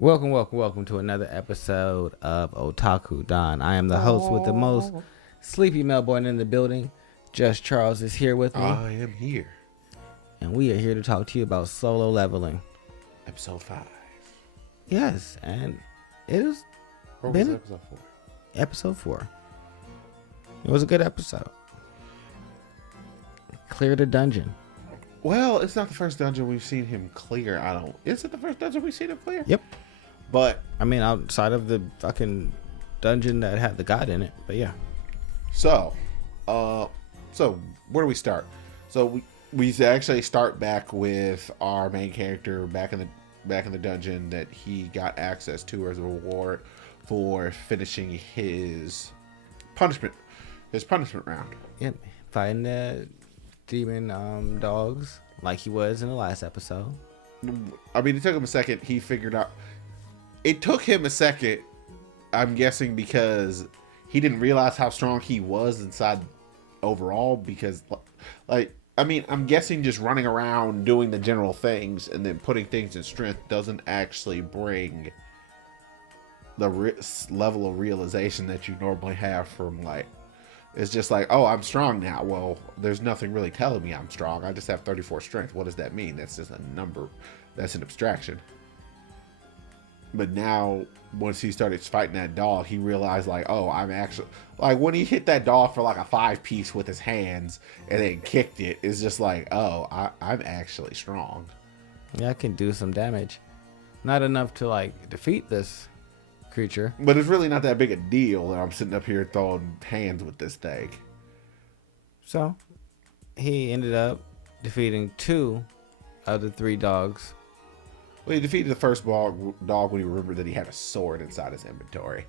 Welcome to another episode of Otaku Don. I am the host with the most sleepy Melbourne in the building. Just Charles is here with me. I am here. And we are here to talk to you about solo leveling. Episode 5. Yes, and it was Or was it episode 4? episode 4. It was a good episode. Clear the dungeon. Well, it's not the first dungeon we've seen him clear. Is it the first dungeon we've seen him clear? Yep. But I mean, outside of the fucking dungeon that had the god in it, but yeah. So where do we start? So we actually start back with our main character back in the dungeon that he got access to as a reward for finishing his punishment round. Yep. Fighting the demon dogs like he was in the last episode. I mean, it took him a second. He figured out. It took him a second, I'm guessing, because he didn't realize how strong he was inside overall. Because, I'm guessing just running around doing the general things and then putting things in strength doesn't actually bring the level of realization that you normally have from, it's just like, oh, I'm strong now. Well, there's nothing really telling me I'm strong. I just have 34 strength. What does that mean? That's just a number. That's an abstraction. But now, once he started fighting that dog, he realized, I'm actually... when he hit that dog for, a 5-piece with his hands and then kicked it, it's just I'm actually strong. Yeah, I can do some damage. Not enough to, defeat this creature. But it's really not that big a deal that I'm sitting up here throwing hands with this thing. So, he ended up defeating 2 of the 3 dogs. Well, he defeated the first dog when he remembered that he had a sword inside his inventory.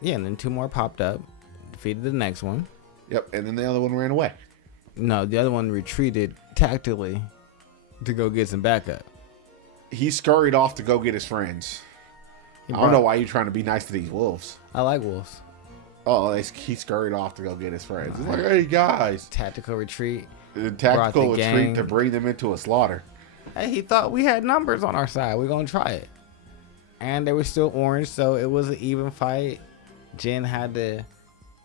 Yeah, and then 2 more popped up. Defeated the next one. Yep, and then the other one ran away. No, the other one retreated tactically to go get some backup. He scurried off to go get his friends. I don't know why you're trying to be nice to these wolves. I like wolves. Oh, he scurried off to go get his friends. He's like, hey, guys. Tactical retreat. Tactical retreat to bring them into a slaughter. Hey, he thought we had numbers on our side. We're going to try it. And they were still orange, so it was an even fight. Jin had to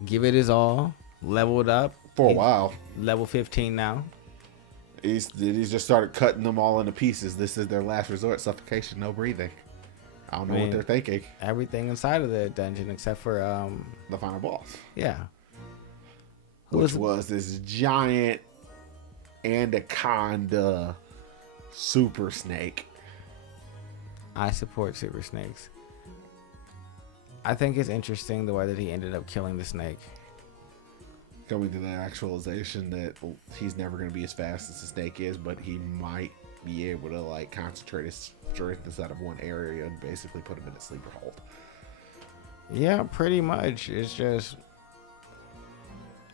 give it his all. Leveled up. For a while. Level 15 now. He's just started cutting them all into pieces. This is their last resort. Suffocation, no breathing. I don't know what they're thinking. Everything inside of the dungeon except for... the final boss. Yeah. Which was this giant anaconda... super snake. I support super snakes. I think it's interesting the way that he ended up killing the snake. Coming to the actualization that he's never going to be as fast as the snake is, but he might be able to concentrate his strength inside of one area and basically put him in a sleeper hold. Yeah, pretty much. It's just...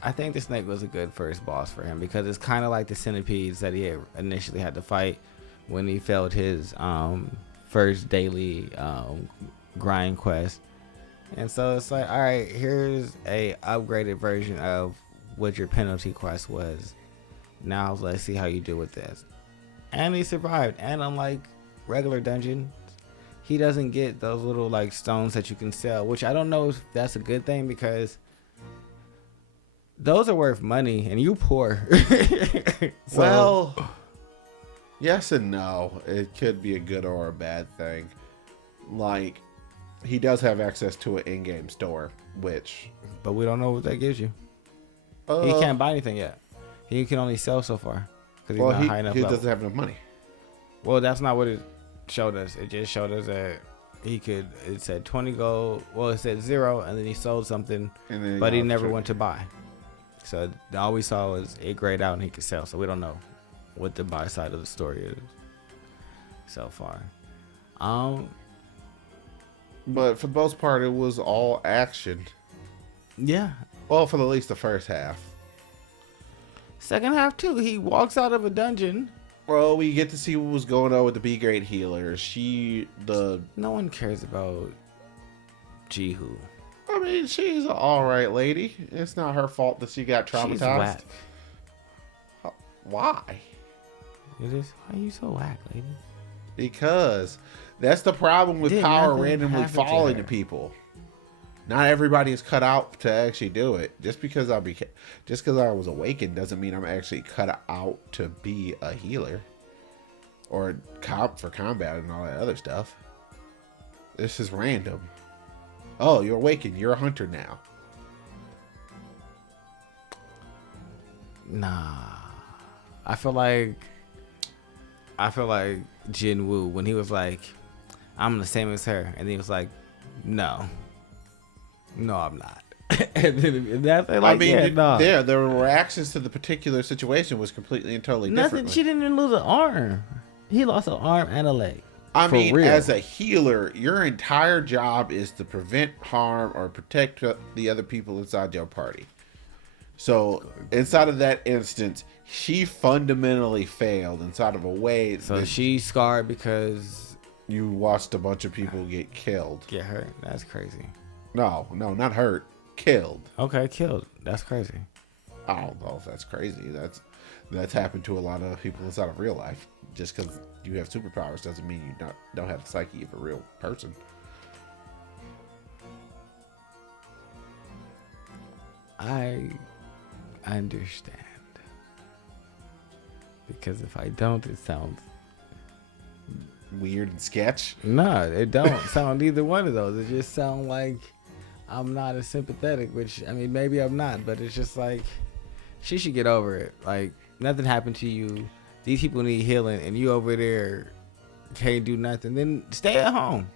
I think the snake was a good first boss for him because it's kind of like the centipedes that he initially had to fight when he failed his first daily grind quest. And so it's like, all right, here's a upgraded version of what your penalty quest was. Now let's see how you do with this. And he survived. And unlike regular dungeons, he doesn't get those little stones that you can sell, which I don't know if that's a good thing because those are worth money, and you poor. Well, yes and no. It could be a good or a bad thing. He does have access to an in-game store, but we don't know what that gives you. He can't buy anything yet. He can only sell so far because he's not high enough. He doesn't have enough money. Well, that's not what it showed us. It just showed us that he could. It said 20 gold. Well, it said 0, and then he sold something, but he never went to buy. So all we saw was it grayed out and he could sell. So we don't know what the buy side of the story is so far. But for the most part, it was all action. Yeah. Well, for at least the first half. Second half too. He walks out of a dungeon. Well, we get to see what was going on with the B grade healer. No one cares about JINWOO. I mean, she's an alright lady. It's not her fault that she got traumatized. She's whack. Why? It is. Why are you so whack, lady? Because that's the problem with Did power nothing randomly happen to falling her? to people. Not everybody is cut out to actually do it. Just because I was awakened doesn't mean I'm actually cut out to be a healer or for combat and all that other stuff. This is random. Oh, you're awakened. You're a hunter now. Nah. I feel like JINWOO when he was like, I'm the same as her, and he was like, no, I'm not. And then that's like, I mean, yeah, no. the reactions to the particular situation was completely and totally Nothing. different. She didn't even lose an arm. He lost an arm and a leg. I For mean, real. as a healer, your entire job is to prevent harm or protect the other people inside your party. So, inside of that instance, she fundamentally failed inside of a way So that she's scarred because you watched a bunch of people get killed. get hurt. That's crazy. No, not hurt. Killed. Okay, killed. That's crazy. I don't know if that's crazy. That's happened to a lot of people inside of real life. Just because you have superpowers doesn't mean you don't have the psyche of a real person. I understand. Because if I don't, it sounds... Weird and sketch. No, it don't sound either one of those. It just sound like I'm not as sympathetic, which, I mean, maybe I'm not, but it's just like, she should get over it. Like, nothing happened to you. These people need healing, and you over there can't do nothing. Then stay at home.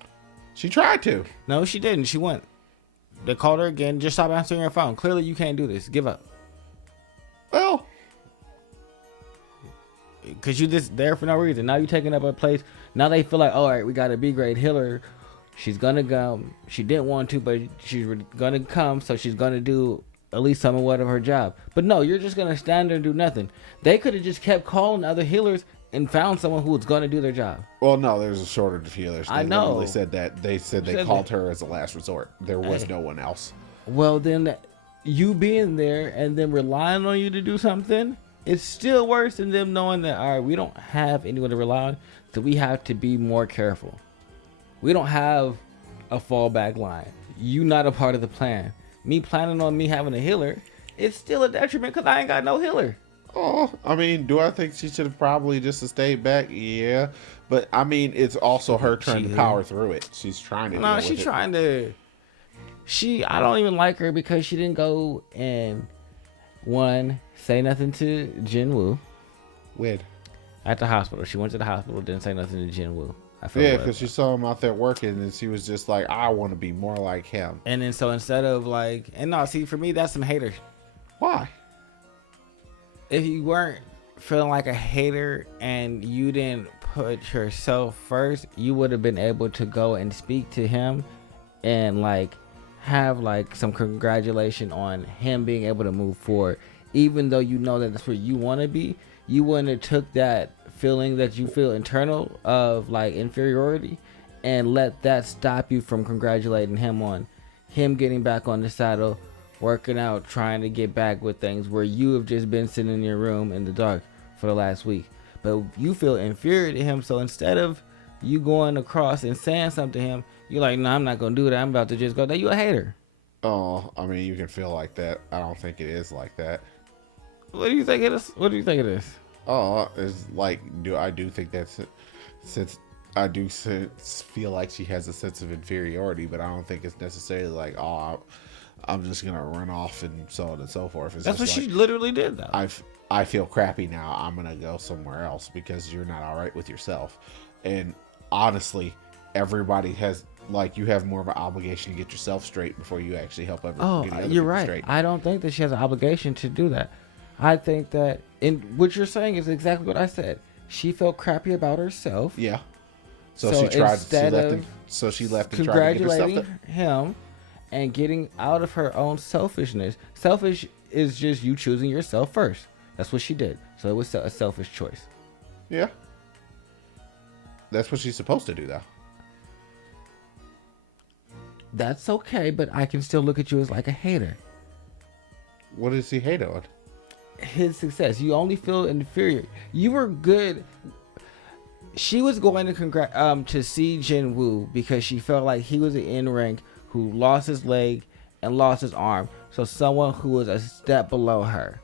She tried to. No, she didn't. She went. They called her again. Just stop answering your phone. Clearly, you can't do this. Give up. Well, Because you just there for no reason. Now you taking up a place. Now they feel like, all right, we got a B grade healer. She's going to come. She didn't want to, but she's going to come. So she's going to do at least somewhat of her job. But no, you're just going to stand there and do nothing. They could have just kept calling other healers and found someone who was going to do their job. well, no, there's a shortage of healers. They I know. literally said that. They said they called her as a last resort. There was no one else. Well, then you being there and them relying on you to do something, it's still worse than them knowing that, all right, we don't have anyone to rely on, so we have to be more careful. We don't have a fallback line. You not a part of the plan. Me planning on me having a healer, it's still a detriment because I ain't got no healer. Oh, I mean, do I think she should have probably just stayed back? Yeah. But, I mean, it's also her trying to power through it. She's trying to No, deal she's with trying to... I don't even like her because she didn't go and, one, say nothing to JINWOO. When? At the hospital. She went to the hospital, didn't say nothing to JINWOO. I feel Yeah, bad. because she saw him out there working, and she was just like, I want to be more like him. And then so instead of like... And no, see, for me, that's some haters. Why? If you weren't feeling like a hater and you didn't put yourself first, you would have been able to go and speak to him and like have like some congratulation on him being able to move forward. Even though you know that that's where you want to be, you wouldn't have took that feeling that you feel internal of like inferiority and let that stop you from congratulating him on him getting back on the saddle, working out, trying to get back with things where you have just been sitting in your room in the dark for the last week. But you feel inferior to him, so instead of you going across and saying something to him, you're like, no, I'm not going to do that. I'm about to just go. That you a hater. Oh, I mean, you can feel like that. I don't think it is like that. What do you think it is? What do you think it is? Oh, it's like, I do think that's it. Since I do feel like she has a sense of inferiority, but I don't think it's necessarily like, oh, I'm just gonna run off and so on and so forth. It's That's what just she like, literally did, though. I feel crappy now. I'm gonna go somewhere else because you're not all right with yourself. And honestly, everybody has, like, you have more of an obligation to get yourself straight before you actually help get other You're people right. straight. I don't think that she has an obligation to do that. I think that, in what you're saying is exactly what I said. She felt crappy about herself. Yeah. So she tried. instead She left and tried to get herself. congratulating him and getting out of her own selfishness. Selfish is just you choosing yourself first. That's what she did. So it was a selfish choice. Yeah. That's what she's supposed to do, though. That's okay, but I can still look at you as like a hater. What does he hate on? His success. You only feel inferior. You were good. she was going to see JINWOO because she felt like he was an in-rank who lost his leg and lost his arm. So someone who was a step below her.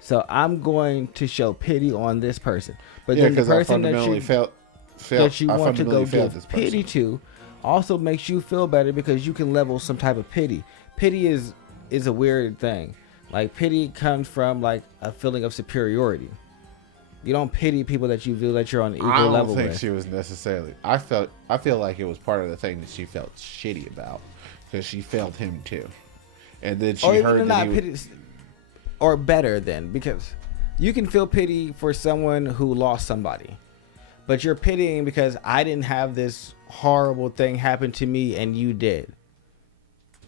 So I'm going to show pity on this person. But Yeah, then the because I person fundamentally that you I want to go fundamentally failed give this pity person. to also makes you feel better because you can level some type of pity. Pity is a weird thing. Like pity comes from like a feeling of superiority. You don't pity people that you feel that you're on equal I don't level think with. she was necessarily. I feel like it was part of the thing that she felt shitty about because she failed him too, and then she Or heard even that not he pity, or better than, because you can feel pity for someone who lost somebody, but you're pitying because I didn't have this horrible thing happen to me and you did.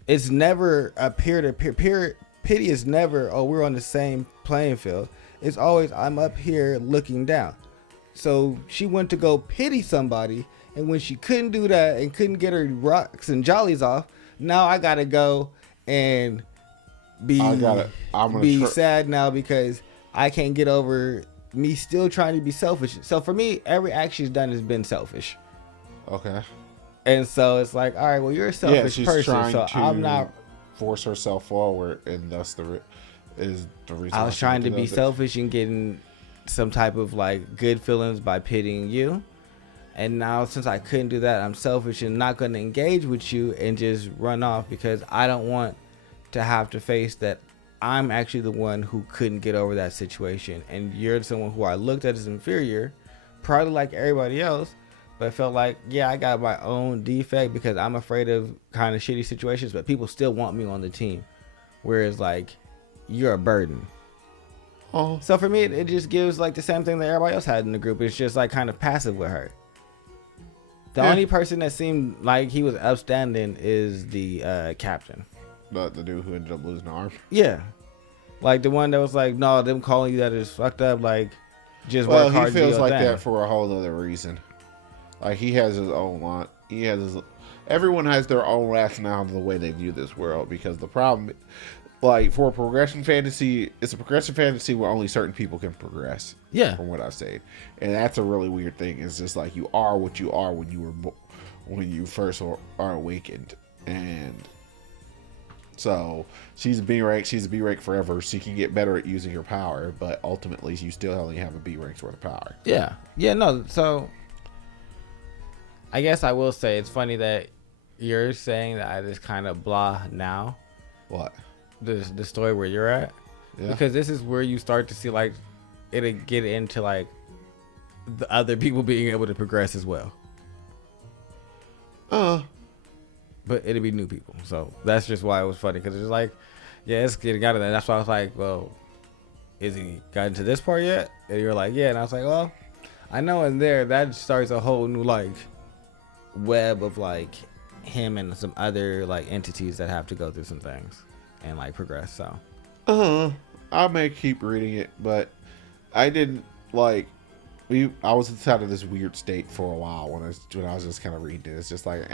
It's never a peer-to-peer. Pity is never, oh, we're on the same playing field. It's always, I'm up here looking down. So she went to go pity somebody, and when she couldn't do that and couldn't get her rocks and jollies off, now I gotta go and be sad now because I can't get over me still trying to be selfish. So for me, every action she's done has been selfish. Okay. And so it's like, all right, well, you're a selfish she's person, trying so to I'm not force herself forward, and thus is the reason. I was trying to be does it. selfish and getting some type of like good feelings by pitying you. And now since I couldn't do that, I'm selfish and not going to engage with you and just run off because I don't want to have to face that I'm actually the one who couldn't get over that situation. And you're someone who I looked at as inferior, probably like everybody else, but felt like, yeah, I got my own defect because I'm afraid of kind of shitty situations, but people still want me on the team. Whereas like, you're a burden. Oh. So for me, it just gives like the same thing that everybody else had in the group. It's just like kind of passive with her. The only person that seemed like he was upstanding is the captain. The dude who ended up losing an arm. Yeah. Like the one that was like, no, them calling you that is fucked up. Like, just work hard. Well, he to do feels your like thing. that for a whole other reason. Like he has his own line. Everyone has their own rationale to the way they view this world, because the problem, like for a progression fantasy, it's a progression fantasy where only certain people can progress. Yeah. From what I've said, and that's a really weird thing. It's just like you are what you are when you first are awakened, and so she's a B rank. She's a B rank forever. She can get better at using her power, but ultimately you still only have a B rank's worth of power. Yeah. Yeah. No. So I guess I will say it's funny that you're saying that I just kind of blah now. What? The story where you're at. Yeah. Because this is where you start to see like it'll get into like the other people being able to progress as well. But it'll be new people. So that's just why it was funny, because it's like, yeah, it's getting out of there. That's why I was like, well, is he gotten to this part yet? And you're like, yeah. And I was like, well, I know in there that starts a whole new like web of like him and some other like entities that have to go through some things and like progress. So I may keep reading it, but I didn't like. I was inside of this weird state for a while when I was just kind of reading it. It's just like,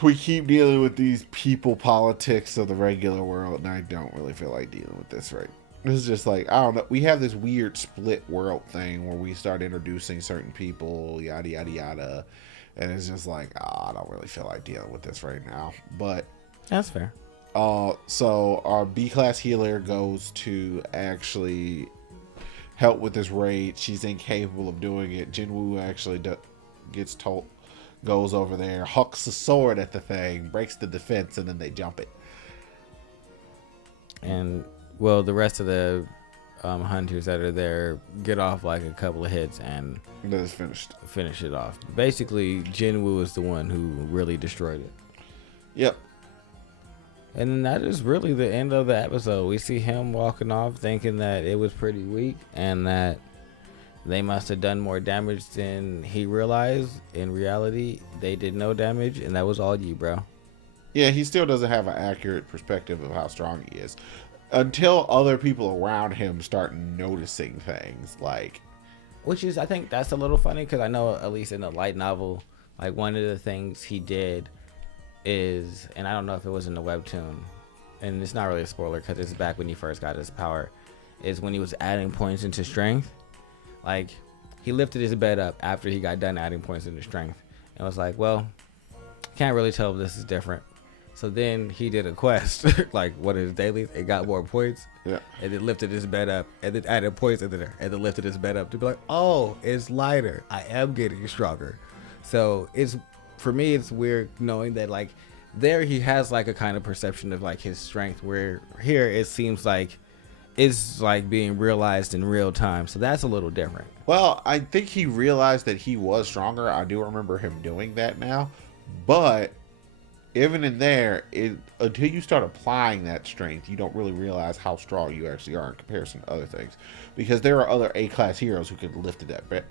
we keep dealing with these people politics of the regular world, and I don't really feel like dealing with this right. It's just like, I don't know. We have this weird split world thing where we start introducing certain people, yada yada yada, and it's just like, I don't really feel like dealing with this right now. But that's fair. So our B class healer goes to actually help with this raid. She's incapable of doing it. JINWOO actually gets told, goes over there, hucks a sword at the thing, breaks the defense, and then they jump it. And well, the rest of the hunters that are there get off like a couple of hits and then it's finished. Finish it off. Basically, JINWOO is the one who really destroyed it. Yep. And then that is really the end of the episode. We see him walking off thinking that it was pretty weak and that they must have done more damage than he realized. In reality, they did no damage, and that was all you, bro. Yeah, he still doesn't have an accurate perspective of how strong he is until other people around him start noticing things like. Which is, I think that's a little funny, because I know at least in the light novel, like one of the things he did is, and I don't know if it was in the webtoon, and it's not really a spoiler because it's back when he first got his power, is when he was adding points into strength. Like, he lifted his bed up after he got done adding points into strength, and was like, well, can't really tell if this is different. So then he did a quest, like one of his dailies. It got more points. Yeah. And then lifted his bed up, and then added points into there, and then lifted his bed up to be like, oh, it's lighter. I am getting stronger. So it's, for me, it's weird knowing that like there he has like a kind of perception of like his strength, where here it seems like it's like being realized in real time. So that's a little different. Well, I think he realized that he was stronger. I do remember him doing that now, but even in there, until you start applying that strength, you don't really realize how strong you actually are in comparison to other things. Because there are other A-class heroes who could have lifted that bed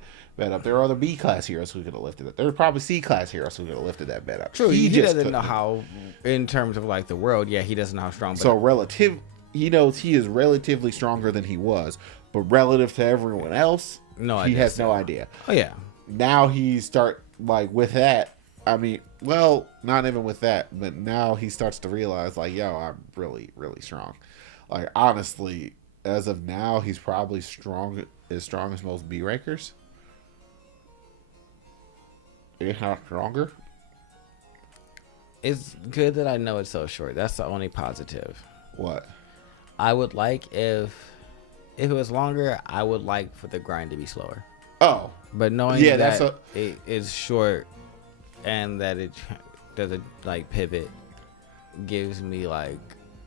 up. There are other B-class heroes who could have lifted it. There are probably C-class heroes who could have lifted that bed up. True, he doesn't know how, in terms of like the world, yeah, he doesn't know how strong. But so he knows he is relatively stronger than he was, but relative to everyone else, he has no idea. Oh, yeah. Now he start, like, with that, I mean, well, not even with that, but now he starts to realize, like, yo, I'm really, really strong. Like, honestly, as of now, he's probably as strong as most B rankers. If not stronger. It's good that I know it's so short. That's the only positive. What? I would like if it was longer, I would like for the grind to be slower. Oh. But knowing that it is short and that it doesn't like pivot gives me like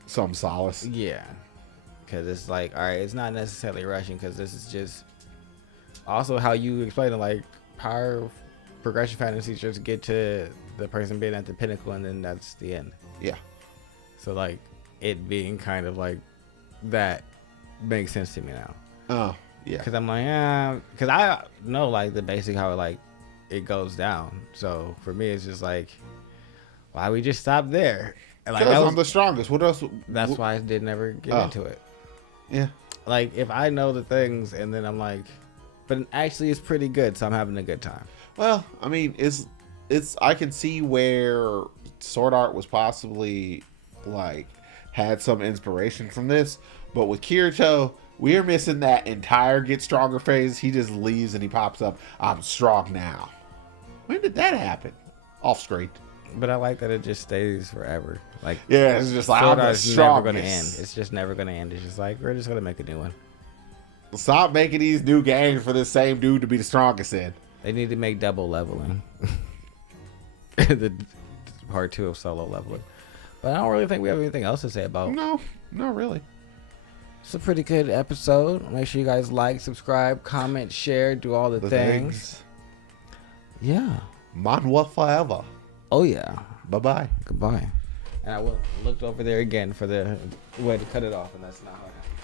some solace. Yeah. Because it's like, all right, it's not necessarily rushing, because this is just also how you explain it, like power progression fantasy just get to the person being at the pinnacle and then that's the end. Yeah. So like it being kind of like that makes sense to me now. Oh, yeah. Because I'm like, because I know like the basic how it goes down. So for me, it's just like, why we just stop there? And like, I'm the strongest. What else? That's why I did never get into it. Yeah. Like if I know the things and then I'm like, but actually it's pretty good, so I'm having a good time. Well, I mean, it's I can see where Sword Art was possibly like had some inspiration from this, but with Kirito, we are missing that entire get stronger phase. He just leaves and he pops up, I'm strong now. When did that happen? Off screen. But I like that it just stays forever. Like, yeah, it's just like, Sword I'm the Art's never going to end. strongest. It's just never going to end. It's just like, we're just going to make a new one. Stop making these new games for this same dude to be the strongest in. They need to make double leveling. The part 2 of solo leveling. But I don't really think we have anything else to say about. No, not really. It's a pretty good episode. Make sure you guys like, subscribe, comment, share, do all the things. Yeah. Manhwa forever. Oh, yeah. Bye-bye. Goodbye. And I looked over there again for the way to cut it off, and that's not how it happened.